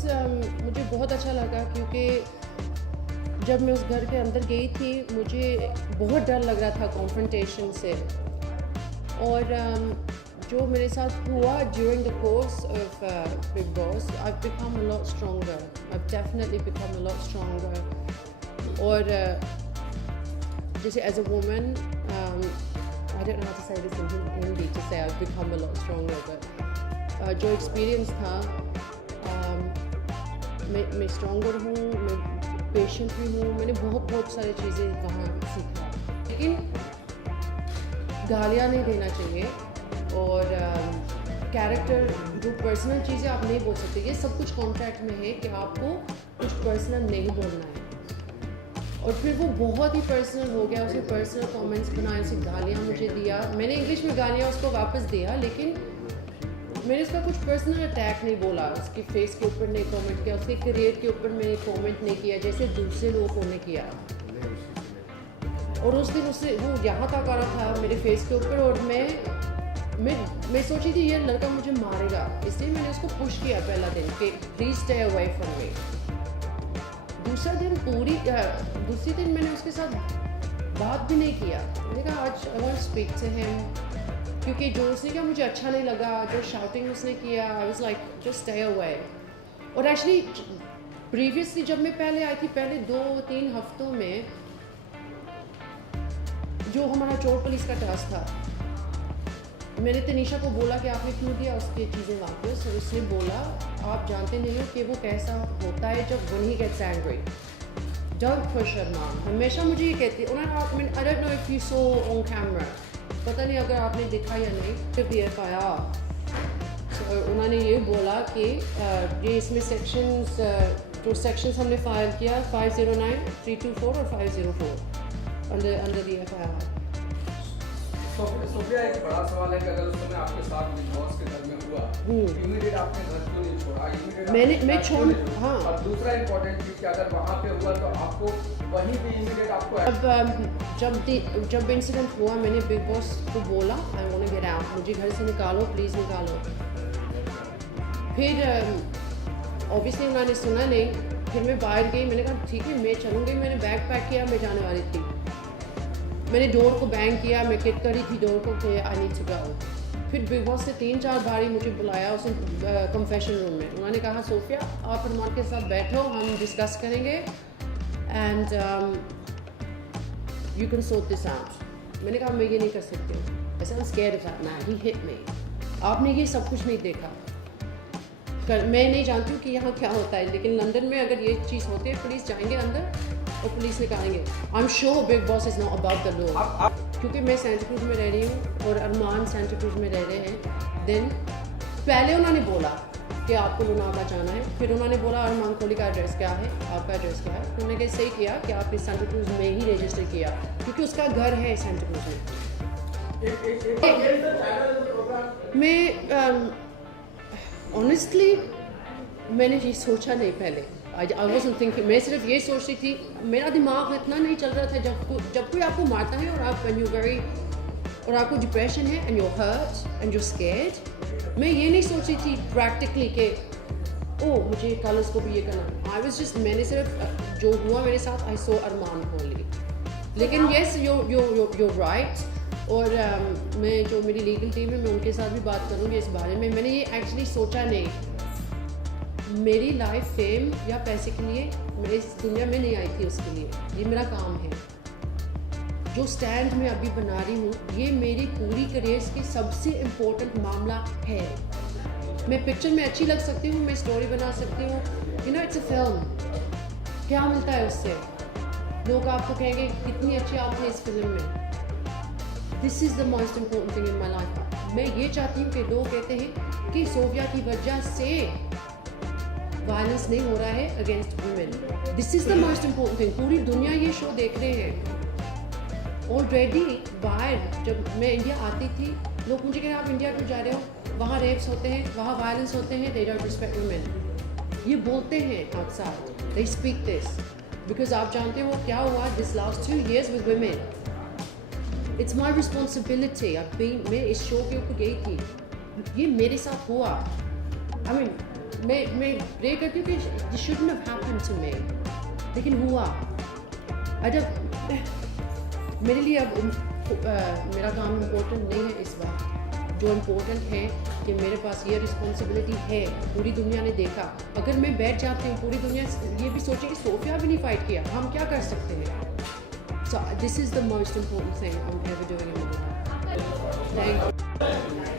Experience मुझे बहुत अच्छा लगा क्योंकि जब मैं उस घर के अंदर गई थी मुझे बहुत डर लग रहा था कॉन्फ्रंटेशन से। और जो मेरे साथ हुआ during the course of Bigg Boss, I become a lot stronger, I definitely become a lot stronger. और जैसे as a woman, I don't know how to say this in Hindi, to say I become a lot stronger, but जो experience था, मैं stronger हूँ, मैं patient भी हूँ, मैंने बहुत सारी चीज़ें वहाँ सीखा। लेकिन गालियाँ नहीं देना चाहिए और कैरेक्टर जो पर्सनल चीज़ें आप नहीं बोल सकते, ये सब कुछ कॉन्ट्रैक्ट में है कि आपको कुछ पर्सनल नहीं बोलना है। और फिर वो बहुत ही पर्सनल हो गया, उसे पर्सनल कमेंट्स बनाए, उसे गालियाँ मुझे दिया, मैंने इंग्लिश में गालियाँ उसको वापस दिया, लेकिन मैंने उसका कुछ पर्सनल अटैक नहीं बोला, उसके फेस के ऊपर नहीं कमेंट किया, उसके करियर के ऊपर मैंने कमेंट नहीं किया जैसे दूसरे लोगों ने किया। और उस दिन उससे वो यहाँ तक आ रहा था मेरे फेस के ऊपर, और मैं सोची थी ये लड़का मुझे मारेगा, इसलिए मैंने उसको पुश किया पहला दिन कि please stay away from me. दूसरी दिन मैंने उसके साथ बात भी नहीं किया, मैंने कहा आज I want to speak to him, क्योंकि जो उसने किया मुझे अच्छा नहीं लगा, जो शाउटिंग उसने किया, I was like just stay away. और एक्चुअली प्रीवियसली जब मैं पहले आई थी, पहले 2-3 हफ्तों में जो हमारा चोर पुलिस का टास्क था, मैंने तनीषा को बोला कि आपने क्यों दिया उसकी चीज़ें वापस, और उसने बोला आप जानते नहीं हो कि वो कैसा होता है जब when he gets angry, don't push Arman। हमेशा मुझे ये कहती है, उन्होंने I don't know if you saw on camera, पता नहीं अगर आपने देखा या नहीं, तो FIR उन्होंने ये बोला कि ये इसमें सेक्शंस, जो सेक्शंस हमने फाइल किया 509, 324 और 504 अंडर दी FIR। सोफिया, एक बड़ा सवाल है कि अगर उस समय आपके साथ बिग बॉस के घर में हुआ, इमीडिएट आपने घर क्यों नहीं छोड़ा? मैं छोड़, हाँ। और दूसरा इम्पोर्टेंट चीज़ कि अगर वहाँ पे हुआ तो आपको वहीं पे इमीडिएट आपको जब इंसिडेंट हुआ, मैंने बिग बॉस को बोला I want to get out, मुझे घर से निकालो, प्लीज़ निकालो। फिर ऑब्वियसली उन्होंने सुना नहीं, फिर मैं बाहर गई, मैंने कहा ठीक है मैं चलूँगी, मैंने बैग पैक किया, मैं जाने वाली थी, मैंने डोर को बैंग किया, मैं किक करी थी डोर को कि आई नीड टू गो। फिर बिग बॉस से 3-4 बार मुझे बुलाया उस कंफेशन रूम में, उन्होंने कहा सोफिया आप अरमान के साथ बैठो, हम डिस्कस करेंगे and you can sort this out. मैंने कहा मैं ये नहीं कर सकती हूँ, ऐसा I am scared of that man, he hit me. आपने ये सब कुछ नहीं देखा, मैं नहीं जानती हूँ कि यहाँ क्या होता है, लेकिन लंदन में अगर ये चीज़ होती है पुलिस जाएंगे अंदर और पुलिस निकालेंगे। I am sure big boss is not about the law, क्योंकि मैं सेंटा क्रूज में रह रही हूँ और अरमान सेंटा क्रूज में रह रहे हैं। देन पहले उन्होंने बोला कि आपको लुनाका जाना है, फिर उन्होंने बोला अरमान कोहली का एड्रेस क्या है, आपका एड्रेस क्या है, तो उन्होंने कहा सही किया कि आपने सेंटा क्रूज में ही रजिस्टर किया, क्योंकि उसका घर है सेंटा क्रूज में। मैं ऑनेस्टली मैंने ये सोचा नहीं पहले, आई वाज़न्ट थिंकिंग, मैं सिर्फ ये सोचती थी, मेरा दिमाग इतना नहीं चल रहा था जब कोई आपको मारता है और आप और आपको डिप्रेशन है and you hurt and you scared, मैं ये नहीं सोची थी प्रैक्टिकली कि ओह मुझे कल उसको भी ये करना। आई वाज जस्ट, मैंने सिर्फ जो हुआ मेरे साथ, आई सो अरमान कोहली। लेकिन येस यू राइट, और मैं जो मेरी लीगल टीम है मैं उनके साथ भी बात करूँगी इस बारे में। मैंने ये एक्चुअली सोचा नहीं, मेरी लाइफ फेम या पैसे के लिए मैं इस दुनिया में नहीं आई थी उसके लिए, ये मेरा काम है। जो स्टैंड मैं अभी बना रही हूँ ये मेरी पूरी करियर की सबसे इम्पोर्टेंट मामला है। मैं पिक्चर में अच्छी लग सकती हूँ, मैं स्टोरी बना सकती हूँ, you know it's a film, क्या मिलता है उससे? लोग आपको कहेंगे कितनी अच्छी आप थे इस फिल्म में। This is the most important thing in my life. मैं ये चाहती हूँ कि लोग कहते हैं कि सोफिया की वजह से वायलेंस नहीं हो रहा है against women. This is the most important thing. पूरी दुनिया ये शो देख रहे हैं। ऑलरेडी बाहर जब मैं इंडिया आती थी, लोग मुझे कह रहे आप इंडिया क्यों जा रहे हो, वहाँ रेप्स होते हैं, वहाँ वायलेंस होते हैं, दे डोंट रिस्पेक्ट वुमेन। ये बोलते हैं outside, they speak this because आप जानते हो क्या हुआ this last 2 years with women. It's my responsibility. मैं इस शो के ऊपर गई थी, ये मेरे साथ हुआ। आई मीन मैं प्रे करती हूँ कि this shouldn't have happened to me, लेकिन हुआ। जब मेरे लिए अब मेरा काम इम्पोर्टेंट नहीं है इस बार। जो इम्पोर्टेंट है कि मेरे पास ये रिस्पॉन्सिबिलिटी है, पूरी दुनिया ने देखा। अगर मैं बैठ जाती हूँ, पूरी दुनिया ये भी सोचेगी सोफिया भी नहीं फाइट किया, हम क्या कर सकते हैं? So this is the most important thing I am ever doing in my life. Thank you.